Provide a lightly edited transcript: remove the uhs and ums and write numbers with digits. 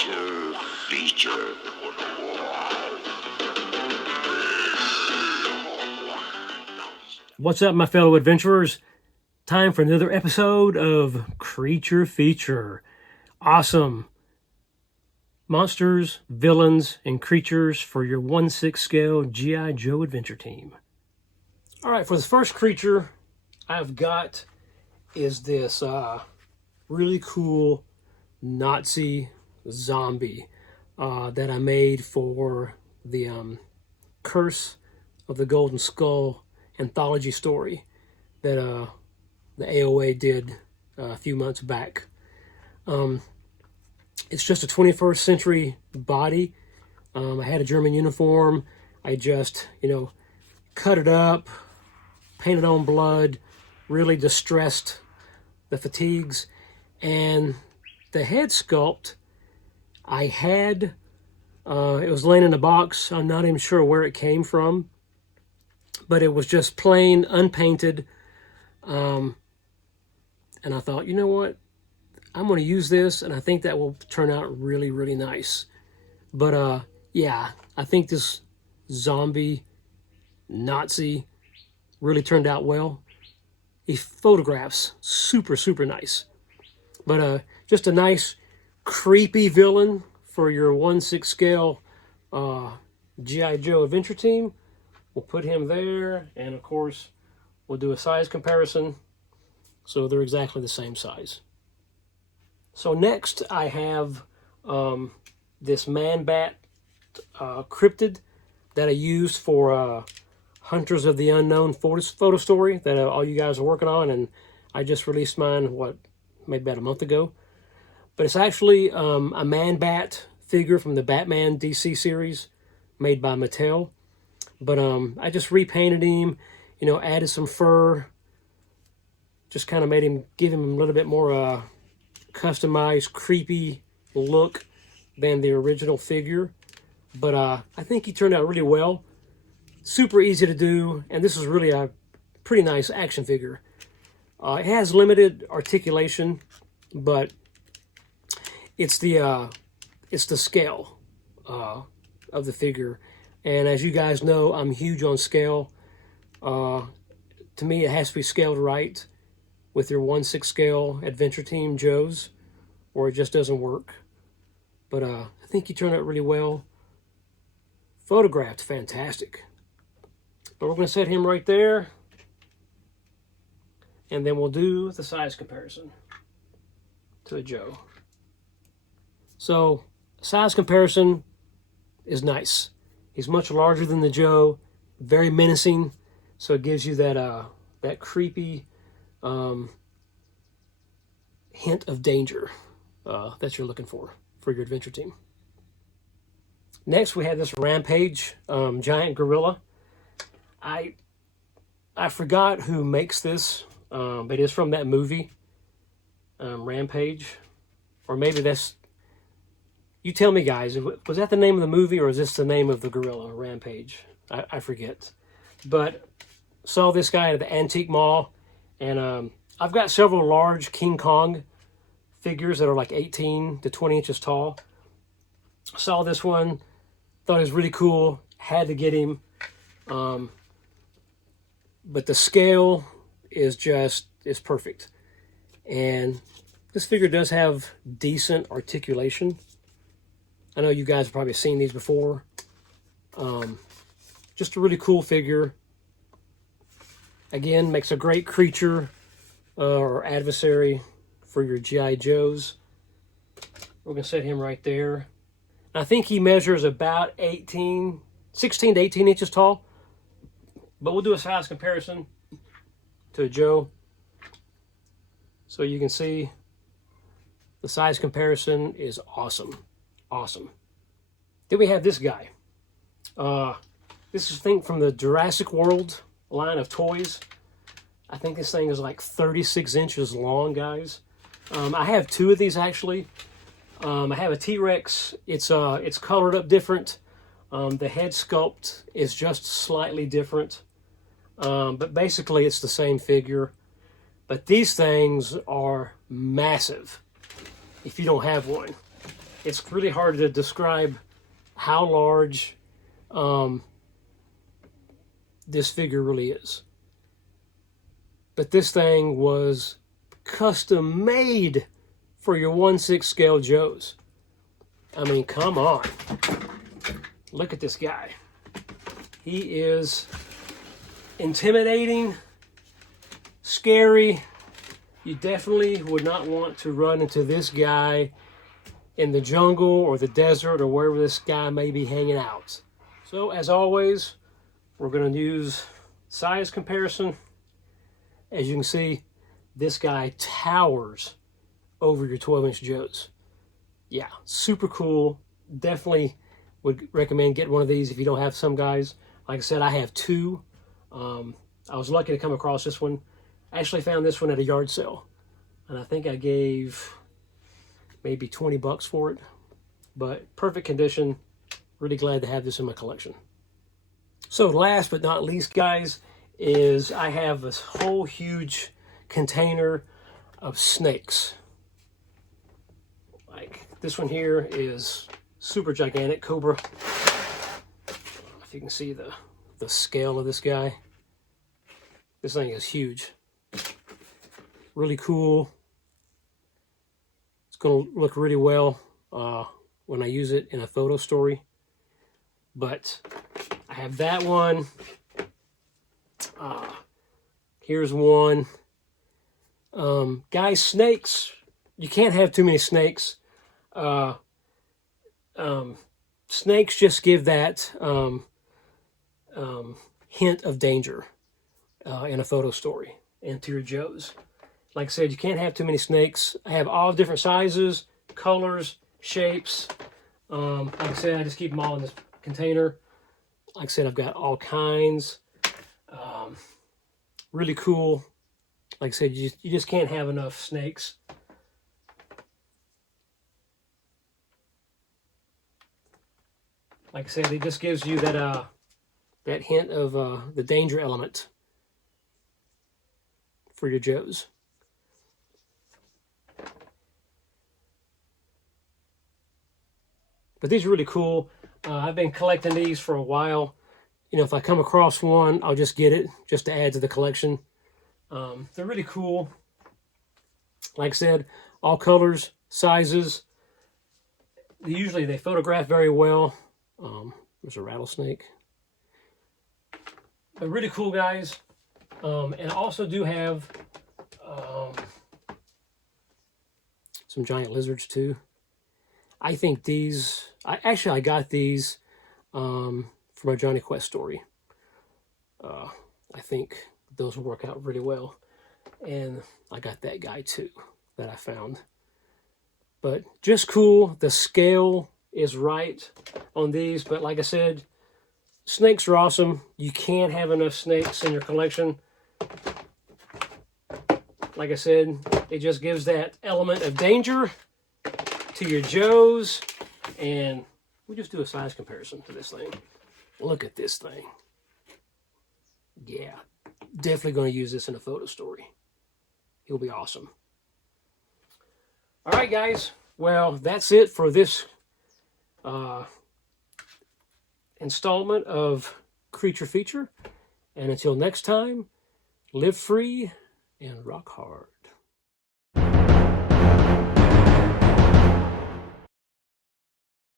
Creature Feature. What's up, my fellow adventurers? Time for another episode of Creature Feature. Awesome monsters, villains, and creatures for your 1/6 scale G.I. Joe Adventure Team. All right, for the first creature I've got is this really cool Nazi zombie that I made for the Curse of the Golden Skull anthology story that the AOA did a few months back. It's just a 21st century body. I had a German uniform. I just, cut it up, painted on blood, really distressed the fatigues. And the head sculpt I had, it was laying in a box. I'm not even sure where it came from, but it was just plain, unpainted. And I thought, you know what? I'm going to use this, and I think that will turn out really, really nice. But, yeah, I think this zombie Nazi really turned out well. He photographs super, super nice. But just a nice, creepy villain for your 1/6 scale G.I. Joe Adventure Team. We'll put him there, and of course, we'll do a size comparison, so they're exactly the same size. So next, I have this Man-Bat cryptid that I used for Hunters of the Unknown photo story that all you guys are working on, and I just released mine, maybe about a month ago. But it's actually a Man-Bat figure from the Batman DC series made by Mattel. But I just repainted him, added some fur, just kind of give him a little bit more customized, creepy look than the original figure. But I think he turned out really well. Super easy to do, and this is really a pretty nice action figure. It has limited articulation, but it's the scale of the figure. And as you guys know, I'm huge on scale. To me, it has to be scaled right with your 1/6 scale Adventure Team Joes, or it just doesn't work. But I think he turned out really well. Photographed fantastic. But we're going to set him right there, and then we'll do the size comparison to a Joe. So, size comparison is nice. He's much larger than the Joe, very menacing, so it gives you that creepy hint of danger that you're looking for your adventure team. Next, we have this Rampage giant gorilla. I forgot who makes this, but it's from that movie, Rampage, or maybe that's. You tell me, guys, was that the name of the movie, or is this the name of the gorilla, Rampage? I forget. But saw this guy at the antique mall, and I've got several large King Kong figures that are like 18 to 20 inches tall. Saw this one, thought it was really cool, had to get him. But the scale is perfect. And this figure does have decent articulation. I know you guys have probably seen these before. Just a really cool figure. Again, makes a great creature or adversary for your G.I. Joes. We're going to set him right there. I think he measures about 16 to 18 inches tall. But we'll do a size comparison to a Joe, so you can see the size comparison is awesome. Awesome. Then we have this guy. This is a thing from the Jurassic World line of toys. I think this thing is like 36 inches long, guys. I have two of these, actually. I have a T-Rex. It's colored up different. The head sculpt is just slightly different. But basically, it's the same figure. But these things are massive if you don't have one. it's really hard to describe how large this figure really is. But this thing was custom made for your 1/6 scale Joes. I mean, come on. Look at this guy. He is intimidating, scary. You definitely would not want to run into this guy in the jungle or the desert or wherever this guy may be hanging out. So as always, we're going to use size comparison. As you can see, this guy towers over your 12-inch Joes. Yeah, super cool. Definitely would recommend getting one of these if you don't have some guys. Like I said, I have two. I was lucky to come across this one. I actually found this one at a yard sale, and I think I gave maybe 20 bucks for it. But perfect condition. Really glad to have this in my collection. So last but not least, guys, is I have this whole huge container of snakes. Like this one here is super gigantic cobra. If you can see the scale of this guy. This thing is huge. Really cool. It's going to look really well when I use it in a photo story. But I have that one. Here's one. Guys, snakes. You can't have too many snakes. Snakes just give that hint of danger in a photo story and to your Joes. Like I said, you can't have too many snakes. I have all different sizes, colors, shapes. Like I said, I just keep them all in this container. Like I said, I've got all kinds. Really cool. Like I said, you just can't have enough snakes. Like I said, it just gives you that that hint of the danger element for your Joes. But these are really cool. I've been collecting these for a while. You know, if I come across one, I'll just get it just to add to the collection. They're really cool. Like I said, all colors, sizes. Usually they photograph very well. There's a rattlesnake. But really cool, guys. And I also do have some giant lizards too. I think these, I got these for my Johnny Quest story. I think those will work out really well. And I got that guy too that I found. But just cool. The scale is right on these. But like I said, snakes are awesome. You can't have enough snakes in your collection. Like I said, it just gives that element of danger to your Joes. And we'll just do a size comparison to this thing. Look at this thing. Yeah, definitely going to use this in a photo story. He'll be awesome. All right, guys. Well, that's it for this installment of Creature Feature. And until next time, live free and rock hard.